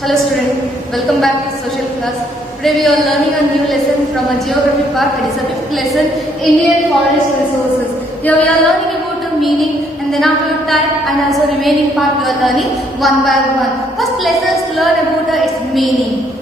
Hello student, welcome back to social class. Today we are learning a new lesson from a geography part. It is a fifth lesson, Indian forest resources. Here we are learning about the meaning and then after type and also remaining part we are learning one by one. First let's learn about its meaning.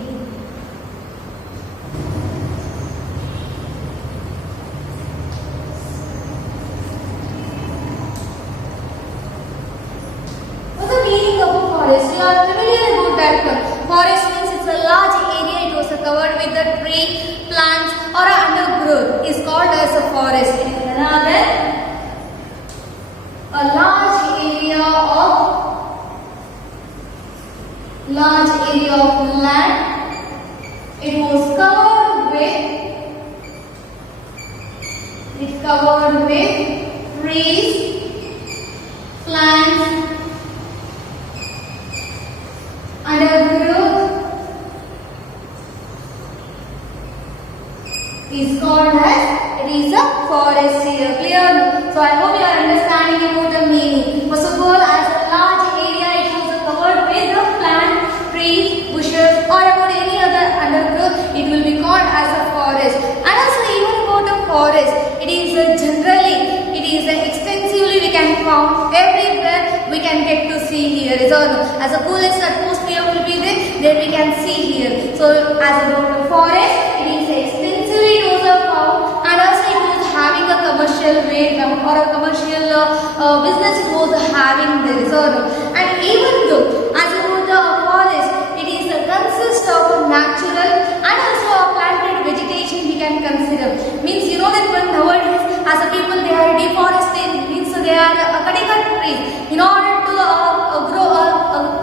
What's the meaning of a forest? You are familiar about that one. Forest means it's a large area. It was covered with the tree, plants or undergrowth. Is called as a forest. It is another a large area of land. It was covered with trees, plants, undergrowth. Is called as it is a forest here. Clear? So I hope you are understanding about the meaning. First of all, as a large area, it was covered with the plant, trees, bushes, or about any other undergrowth. It will be called as a forest. And also even about the forest, it is generally, it is extensively we can found everywhere. We can get to see here. So as a coolest atmosphere will be there we can see here. So as about the forest, it is extensively it was found and also it was having a commercial way or a commercial business it was having there. So and even though as about the forest, it is consists of natural and also a planted vegetation we can consider. Means you know that when nowadays as a people they are deforesting, means they are cutting trees in order to grow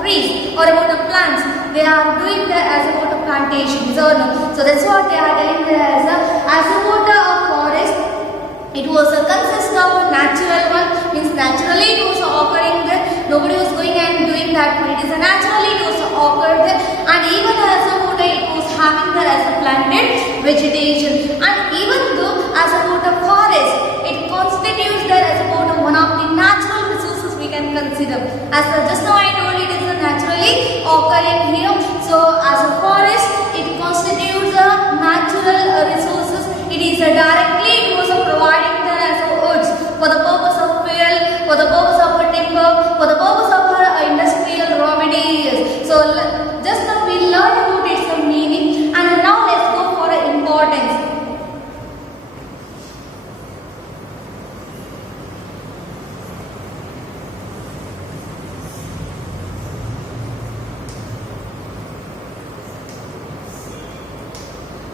trees or about the plants. They are doing that as about a plantation. So that's what they are telling there as about a forest. It was a consist of a natural one, means naturally it was occurring there. Nobody was going and doing that, but it is a naturally it was occurred there. And even as about it was having there as a planted vegetation. And even though as about a forest, it constitutes there as about one of the natural resources we can consider. As just now I told it is a naturally occurring here. So as a forest, it constitutes a natural resources. It is directly it was providing there as a woods for the purpose of fuel, for the purpose of timber, for the purpose of industrial raw materials. So just now we learned about its meaning and now let's go for importance.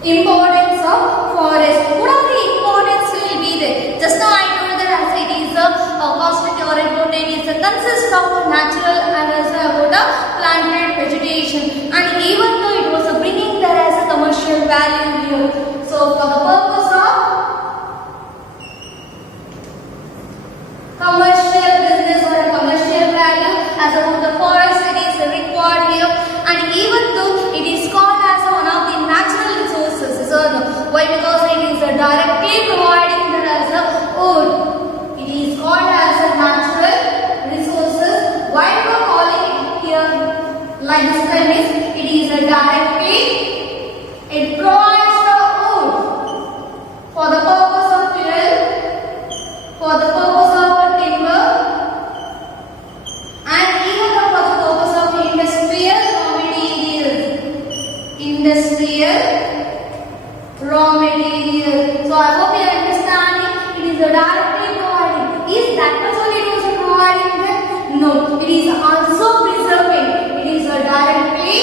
Importance of forest. What are the importance will be there? Just now I told that as it is a constitute or it is a consist of natural and as about a planted vegetation. And even though it was bringing there as a commercial value here. So for the purpose of commercial business or a commercial value, as about the forest it is required here. And even though it is called as one of the natural resources. So why? Because it is directly providing there as a wood. It is called as a natural resources. Why we are calling it here like this premise? It is directly, it provides the wood for the purpose of fuel, for the purpose of timber, and even for the purpose of industrial raw materials. Raw material. So I hope you are understanding. It is directly providing. Is that much only it was providing them? No. It is also preserving. It is directly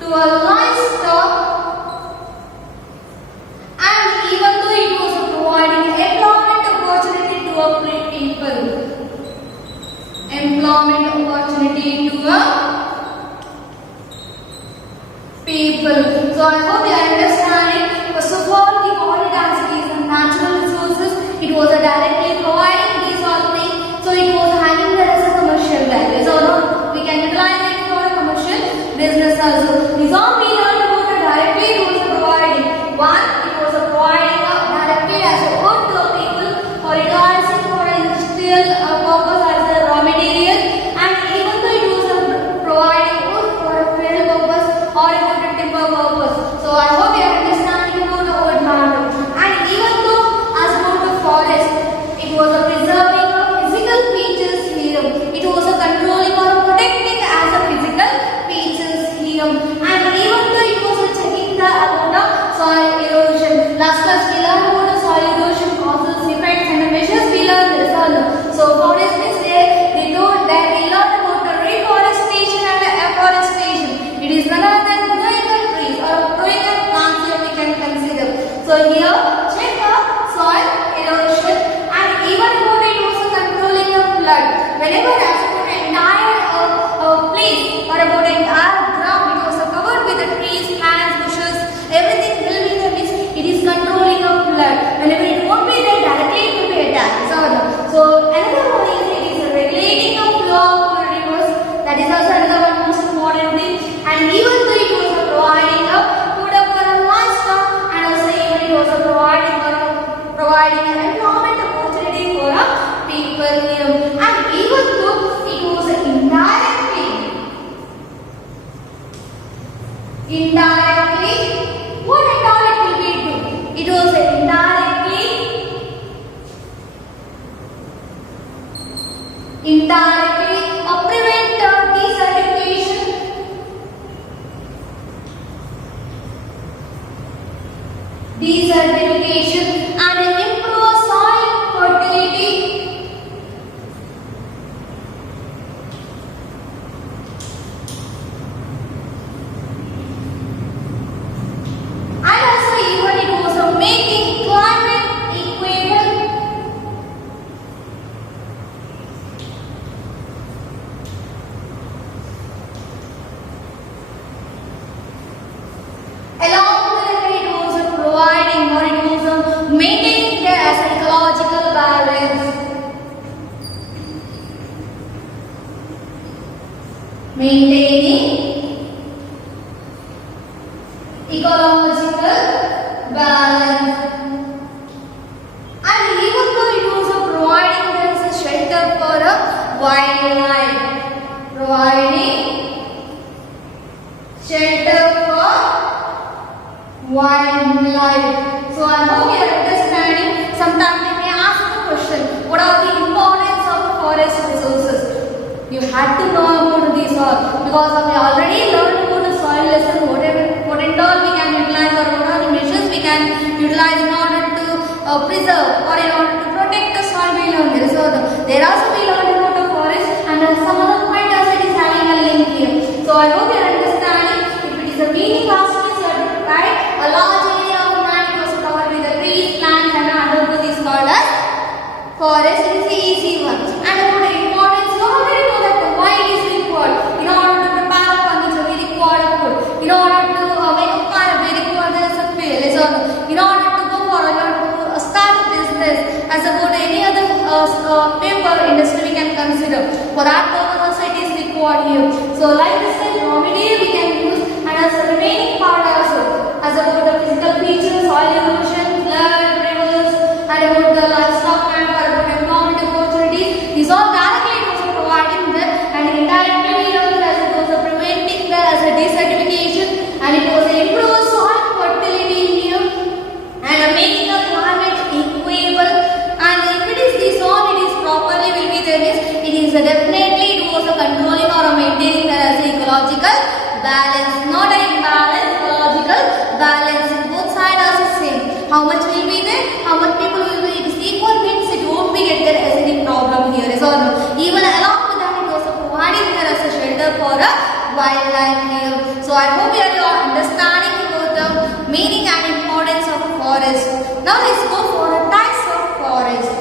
to a livestock, and even though it was providing employment opportunity to a people, employment opportunity to a people. So I hope you are understanding. First of all, we call it as it is a natural resources. It was a directly providing these all things. So it was having there as a commercial value. So no, we can utilize it for a commercial business also. These all we learned about it directly. It was providing. One, it was providing directly as a good to people for utilizing for industrial purpose as a raw material, and even though it was providing wood for a fuel purpose or a timber purpose. So I hope you are understanding about the wood matter. And even though as about the forest, it was a preserving of physical features here. It was a controlling or protecting as a physical features here. And even though it was a checking the about the soil erosion. Last class we learned about the soil erosion causes, effects and the measures we learned this all. So forest is there. They learned about the reforestation and the afforestation. It is none other than growing of trees or growing of plants here we can consider. So here check the soil erosion, and even about it also controlling of flood. Whenever as about an entire place or about an entire ground, it was covered with the trees, plants, bushes, everything will be the mix. It is controlling of flood. Whenever it won't be there directly, it will be attacked. So another one is it is regulating of flow of rivers. That is also another one most important thing. And even though it was providing a food for a livestock, and also even it was providing an employment opportunity for a people here. And even though it was indirectly, what indirect will be do? It was indirectly prevent desertification. Desertification and improve soil fertility. And also even it was making climate equable. Along with it was providing or it was maintaining the ecological balance. Maintaining ecological balance. And even though it was providing there is a shelter for a wildlife. Providing shelter for wildlife. So I hope you are understanding. Sometimes they may ask the question, what are the importance of forest resources? You had to know about these all because we already learned about the soil lesson, what and all we can utilize or what are the measures we can utilize in order to preserve or in order to protect the soil we learned there. So there also we learned about the forest, and some other point also it is having a link here. So I hope you are understanding. If it is a meaning last right, a large area of land was covered with the trees, plants and other is called as forest. It is the easy one. And about the importance, you already know that why it is required. In order to prepare a furniture, we require food. In order to make a fire, we require there is a fuel. In order to go for to start a business, as about any other paper industry we can consider. For that purpose also it is required here. So like this raw material we can use, and as the remaining part also as about the physical features, soil erosion, flood, rivers, and about the livestock and about employment opportunities. These all directly it was providing there, and indirectly we learned as it was preventing there as a desertification, and it was improve soil fertility here, and making a climate equable. And if it is this all, it is properly will be there is, it is definitely it was a controlling or a maintaining there as a ecological balance, not an imbalance, ecological balance. Both sides are the same. How much will be there? How much people will be? It is equal means it won't be get there as any problem here. So even along with that, it was providing there as a shelter for a wildlife here. So I hope you are meaning and importance of forest. Now let's go for the types of forest.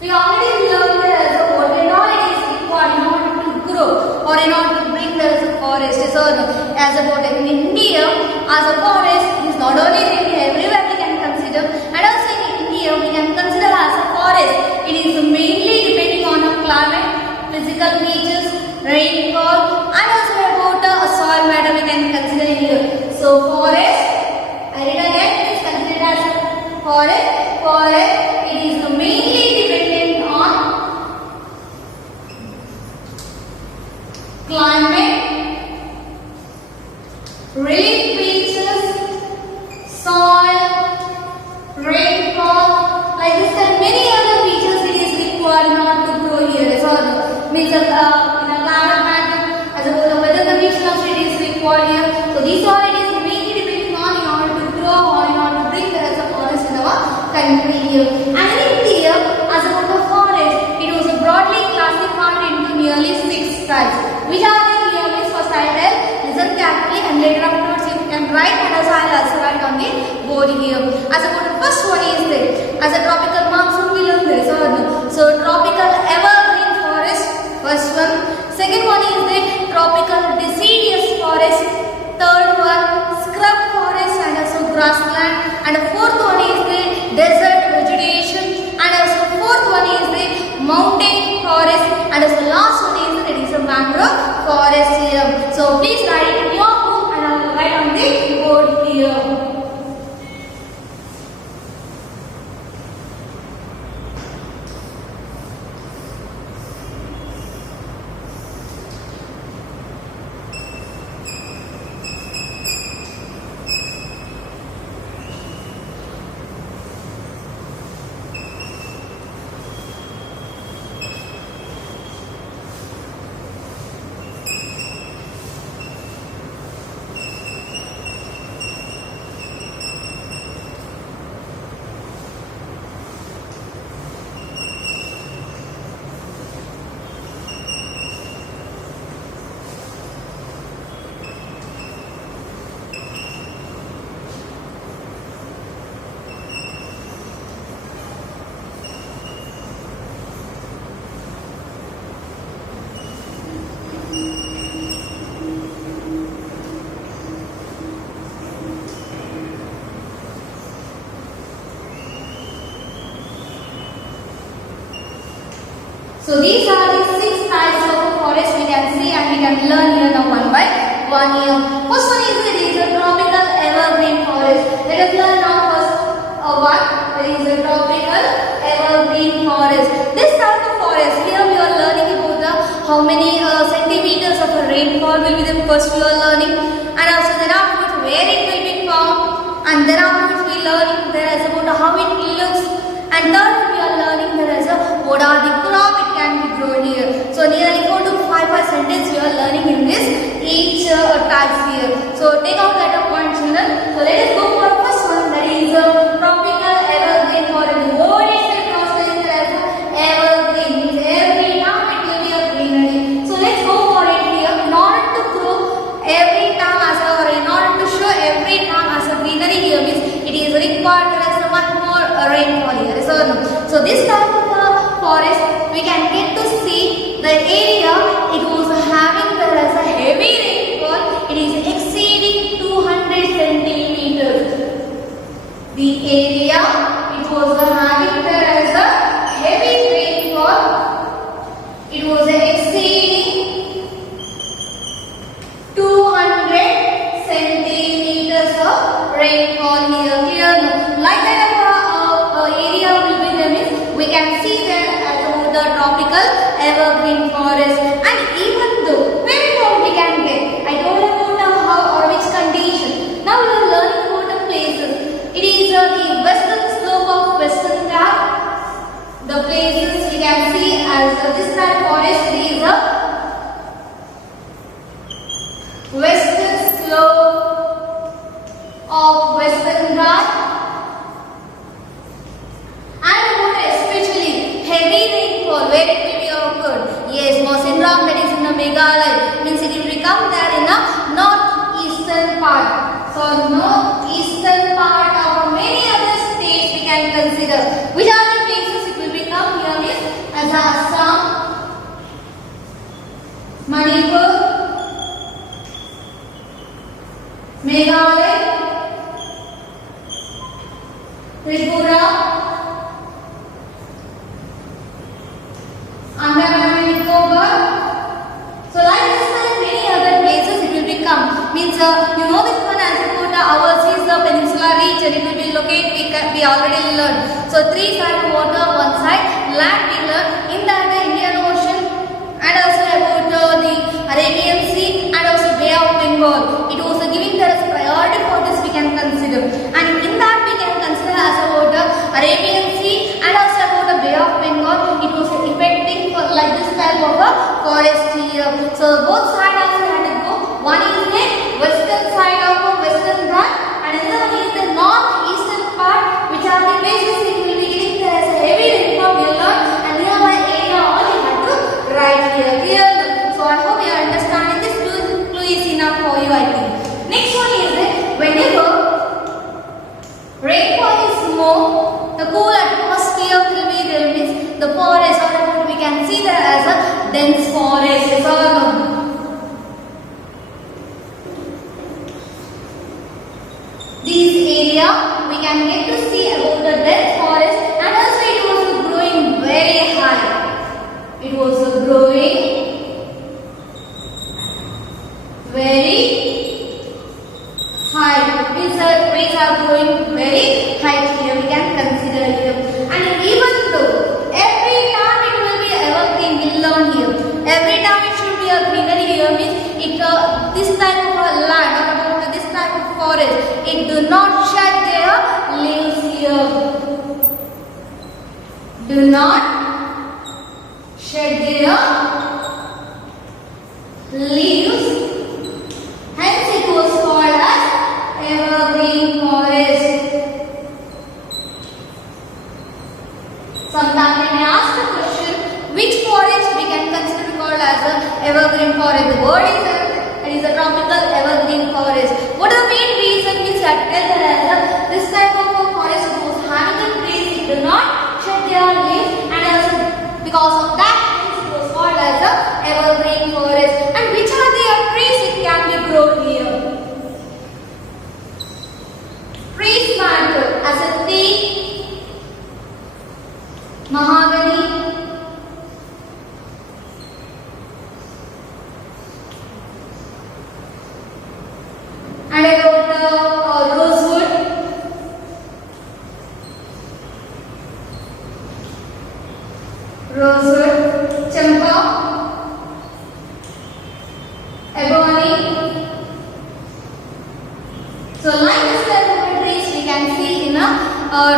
We already learned that as a whole, in all it is required in order to grow or in order to bring there as a forest. So as a whole, in India, as a forest is not only there, everywhere we can consider, and also in India we can consider as a forest. It is mainly depending on the climate, physical features, rainfall, and also about a soil matter we can consider in here. So forest, I read again, it is considered as a forest. Forest, it is mainly dependent on climate, relief features, soil, rainfall, like this and many other features it is required in order to grow here. So means in a climate matter, as well the weather condition also it is required here. So these all it is mainly depending on in order to grow or in order to bring there as a forest in our country here. And in India, as about the forest, it was broadly classified into nearly 6 types. Which are the nearly? First I tell, listen carefully and later afterwards you can write, and also I will also write on the board here. As about the first one is there, as a tropical monsoon we learn this. So tropical evergreen forest, first one. Second one is the tropical deciduous forest. Third one, scrub forest and also grassland. And the fourth one is the desert vegetation. And also fourth one is the mountain forest. And also the last one is that it is a mangrove forest here. So please write it in your book and I will write on the board here. So these are the 6 types of forest we can see and we can learn here now one by one here. First one is it is a tropical evergreen forest. Let us learn now first one. It is a tropical evergreen forest. This type of forest here we are learning about the how many centimeters of rainfall will be the first we are learning, and also there are where it will be found, and there are we learning there is about how it looks, and third we are learning there is what are the crop it can be grown here. So nearly 4 to 5 sentences we are learning in this each types here. So take out that point children. So let us go for first one, that is tropical evergreen forest. What is the translation as evergreen? Means every time it will be a greenery. So let's go for it here. In order to grow every time as a, or in order to show every time as a greenery here means it is required there is much more rainfall here. So this type of forest we can get to see the area it was having there as a heavy rainfall. It is exceeding 200 centimeters. The area it was having there as a heavy rainfall. It was exceeding 200 centimeters of rainfall here. Like that area will be there means we can see that as the tropical evergreen forest. And even though very long we can get, I told about how or which condition. Now we are learning about the places. It is the western slope of Western Ghats. The places forest is a western slope of Western Ghats, and about especially heavy rainfall where it will be occurred. Yes, Mawsynram, that is in the Meghalaya, means it will become there in the northeastern part. So northeastern part of many other states we can consider. Which are the places it will become here means as Assam, Manipur, Meghalaya, Tripura, Andaman and Nicobar. So like this and many other places it will become. Means you know this one as a quota, ours is the peninsula region. It will be located, we already learned. So three side water, one side land we learned. In that the Indian Ocean and also about the Arabian Sea and also Bay of Bengal. It was giving there as priority for this we can consider. And in that we can consider as about the Arabian Sea and also about the Bay of Bengal. It was affecting for like this type of a forest here. So both sides also had to go. One is the western side of a Western Ghats and another one is the northeastern part, which are the places it will be getting there as a heavy rainfall we learn, and nearby area all you have to write here. Clear? So I hope you are understanding this. Clue is enough for you, I think. Next one is that whenever rainfall is more, the cool atmosphere will be there means the forest or what we can see there as a dense forest. Yes or no? This area we can get to see about the dense forest, and also it was growing very high. It was growing very high. Means the trees are growing very high here. We can consider here. And even though every time it will be evergreen, we learn here. Every time it should be a greenery here means it this type of a land or about this type of forest, it do not shed their leaves here. Do not shed their leaves. Hence it was called as evergreen forest. Sometimes we may ask the question, which forest we can consider called as a evergreen forest? The word is it is a tropical evergreen forest. What are the main reason means that tell that this type of a forest was having the trees, it do not shed their leaves, and also because of that it was called as a evergreen forest. And which are the trees it can be grown here? Trees matter as a teak, mahogany, and about rosewood, champa, ebony. So like this type of trees we can see in a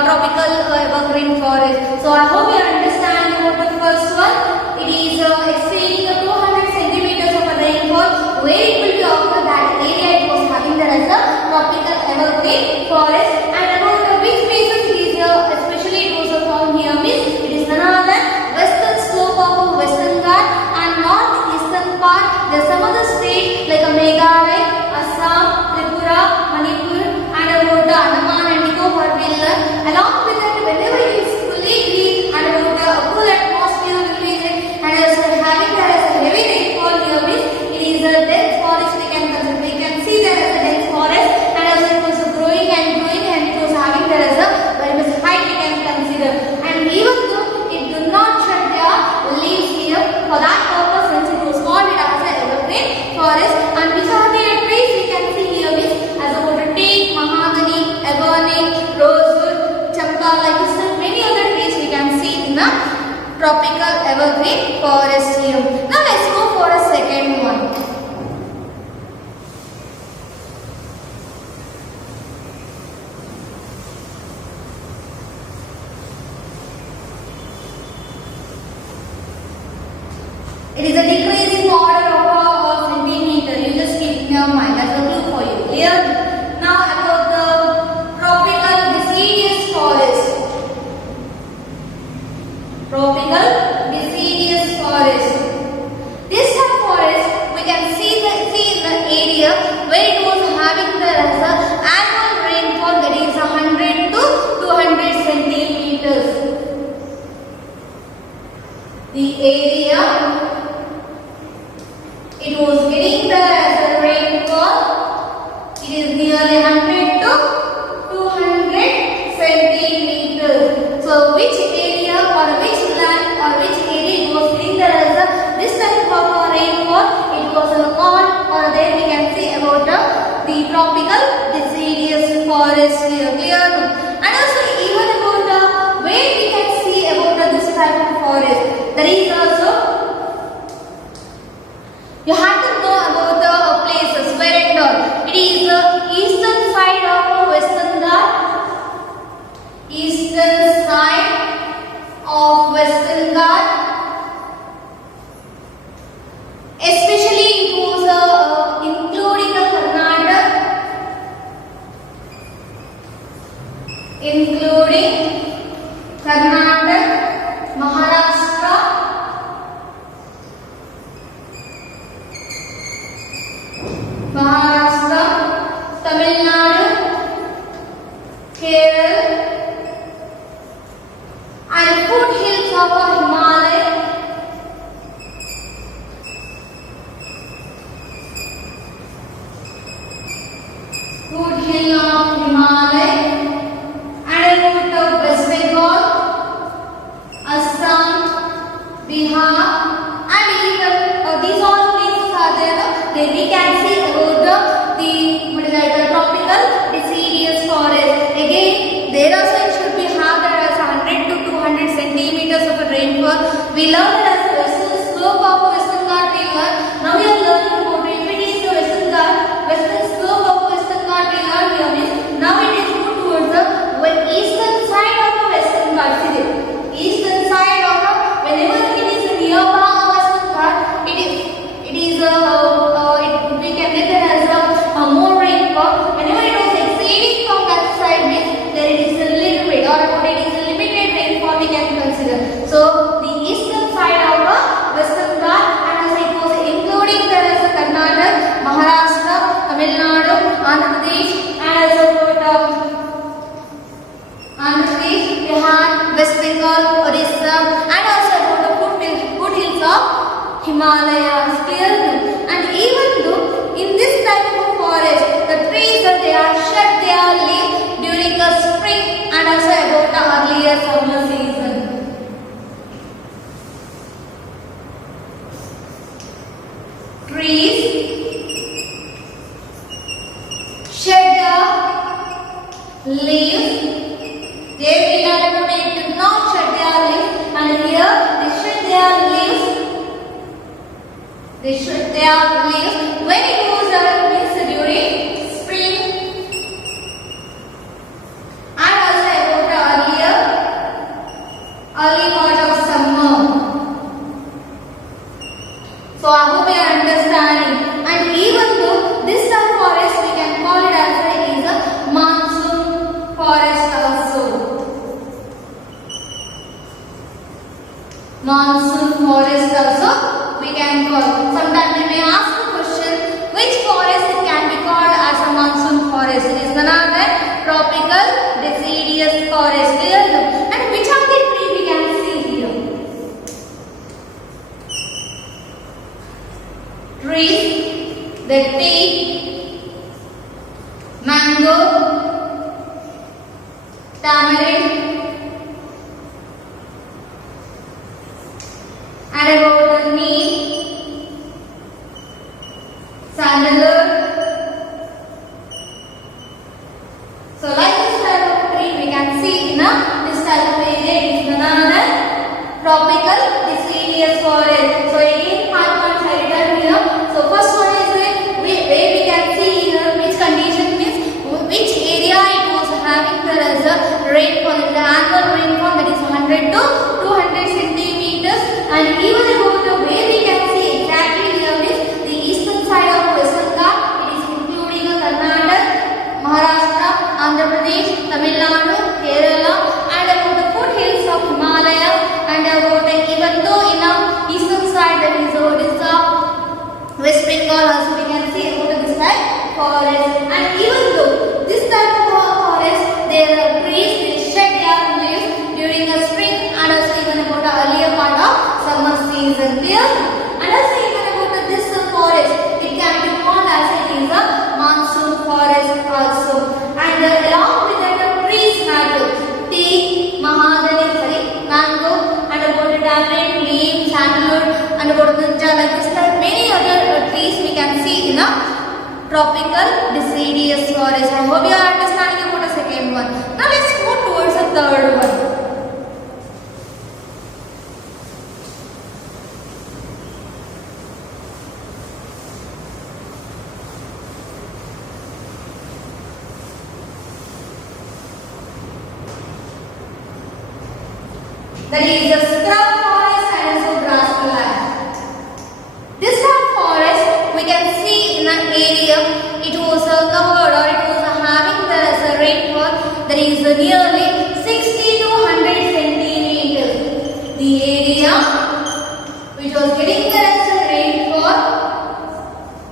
tropical evergreen forest. So I hope you are understanding about the first one. It is exceeding 200 centimeters of a rainfall where it will be occur that area it was having there as a tropical evergreen forest. And about which places it is especially it was found here means it is none other than western slope of Western Ghats and northeastern part. There are some other states like Meghalaya, Assam, Tripura, Manipur, and about the Andaman and Nicobar will learn. Along with that, whenever it is fully green and about the cool atmosphere will be there, and also having there as a heavy rainfall here means it is a dense forest we can consider. We can see there as a dense forest, and also it was growing and it was having there as a very much height we can consider. And even though it do not shed their leaves here, for that purpose since it was called it as a evergreen forest. And which are the trees we can see here means as about a teak, mahogany, ebony, rosewood, champa, like this and many other trees we can see in the tropical evergreen forest here. Now let's go for a second one. It is a decreasing order of a centimeter. You just keep in your mind. That's a clue for you. Clear? Now about the tropical deciduous forest. Tropical deciduous forest. This type of forest we can see in the area where it was having the annual rainfall that is 100 to 200 centimeters. The area it was getting the rainfall. It is nearly 100 to 200 centimeters. So which area or which land or which area it was getting this type of rainfall? It was on or there we can see about the tropical deciduous forest here. Clear? And also even about where we can see about this type of forest. There is also you have to know about the places where and all. It is the eastern side of Western Ghat. Eastern side of Western Ghat. Especially it was including the Karnataka. Including Karnataka, Maharashtra, Tamil Nadu, Kerala, and foothills of Himalaya. Foothill of Himalaya, and about West Bengal, Assam, Bihar, and even these all places are there. Then we can see about the tropical deciduous forest. Again, there also it should be have that as 100 to 200 centimeters of a rainfall. We learned that as the western slope of Western Ghat River. Now we are learning about it. If it is the western slope of Western Ghat River, now it is moved towards the eastern side of the Western Ghat. Eastern side of whenever it is nearby Western Ghat, it is we can get it as more rainfall. Whenever it was exceeding from that side, means there it is a little bit or it is a limited rainfall we can consider. So the eastern side of Western Ghat, and as it was including there is Karnataka, Maharashtra, Tamil Nadu, Andhra Pradesh, and as about Andhra Pradesh, Bihar, West Bengal, Odisha, and also about the foothills of Himalayas. And even though in this type of forest, the trees they are shed their leaves during the spring and also about the earlier summer season. Trees shed their leaves. They did not shed their leaves, and here they shed their leaves. They shed their leaves when it was during spring, and also about the early part of summer. So I hope you are understanding. And even though this type of forest we can call it as a monsoon forest also. Monsoon forest also we can call. Sometimes we may ask the question, which forest it can be called as a monsoon forest? It is none other tropical deciduous forest. Clear? And which of the tree we can see here? Trees, the teak, mango, tamarind, and about the neem, sandalwood. So like this type of tree we can see in this type of area, it is another tropical deciduous forest. So again 5 points I written here. So first one is where we can see here which condition means which area it was having the rainfall, the annual rainfall that is 100 to 200 centimeters, and even about the way we can see all also we can see about this type forest. And even though this type of forest, there are trees which shed their leaves during the spring and also even about the earlier part of summer season. Clear? And also even about this forest, it can be called as it is a monsoon forest also. And along with that trees matter, teak, mahogany, mango, and about the tamarind, neem, sandalwood, and about the like this type many other trees we can see in a tropical deciduous forest. I hope you are understanding about the second one. Now let's move towards the third one. That is a scrub forest and also grassland. This scrub forest we can see in an area it was covered or it was having as a rainfall that is nearly 60 to 100 centimeters. The area which was getting as a rainfall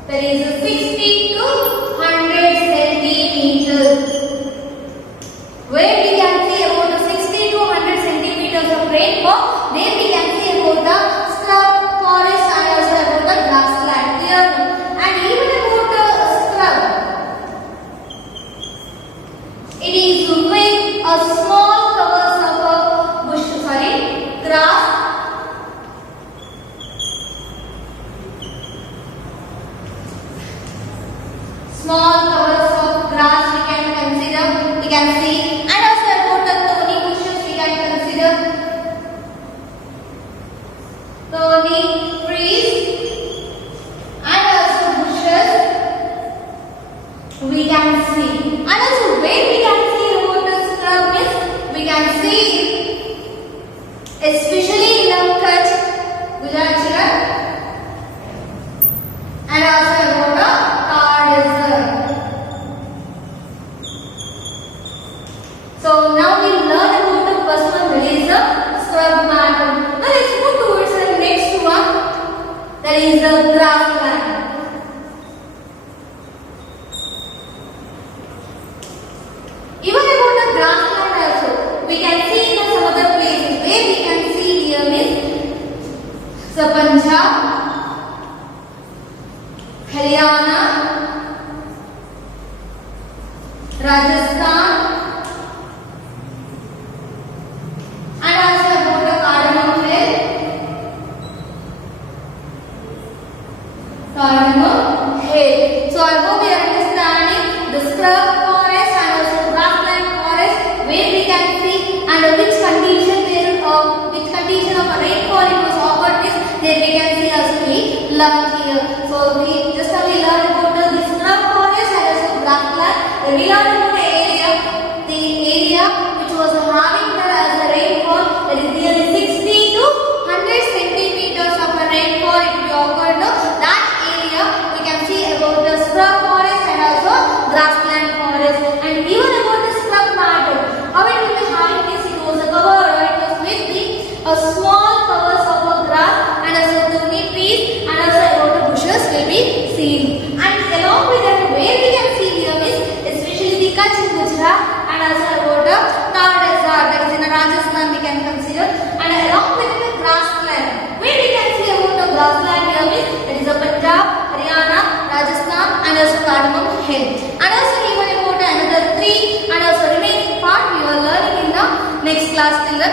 that is 60 to 100 centimeters. Where we can see about the 60 to 100 centimeters of rainfall, then we can see about the scrub forest and also about the grassland. Clear? And even about the scrub, it is with a small covers of a grass. Small covers of grass we can consider, we can see, and also about the thorny bushes we can consider. Thorny trees and also bushes we can see. And also where we can see about the scrub is, we can see especially in the Kutch, Gujarat, and also about the Thar desert. So now we learn about the first one, that is the scrub matter. Now let's move towards the next one, that is the grassland. Even about the grassland also, we can see in some other places where we can see here is the Punjab, Haryana, Rajasthan, and also about the cardamom hill. Cardamom hill. So I hope you are understanding the scrub forest and also grassland forest where we can see and which condition of a rainfall it was offered this. There we can see also we learn here. So we just now we learn about the scrub forest and also grassland. Then we learn about the area which was having as a rainfall that is nearly 60 to 100 centimeters of a rainfall it will be occurred. That area we can see about the scrub forest and also grassland forest. And even about the scrub matter, how it will be having this, it was a cover or it was with a small covers of a grass and also thorny trees and also about the bushes will be seen. And along with that where we can see here is especially the Kutch in Gujarat and also about the Thar desert that is in Rajasthan we can consider. And along with the grassland, where we can see about the grassland here is that is the Punjab, Haryana, Rajasthan and also cardamom hill. And also even about another three and also remaining part we are learning in the next class till the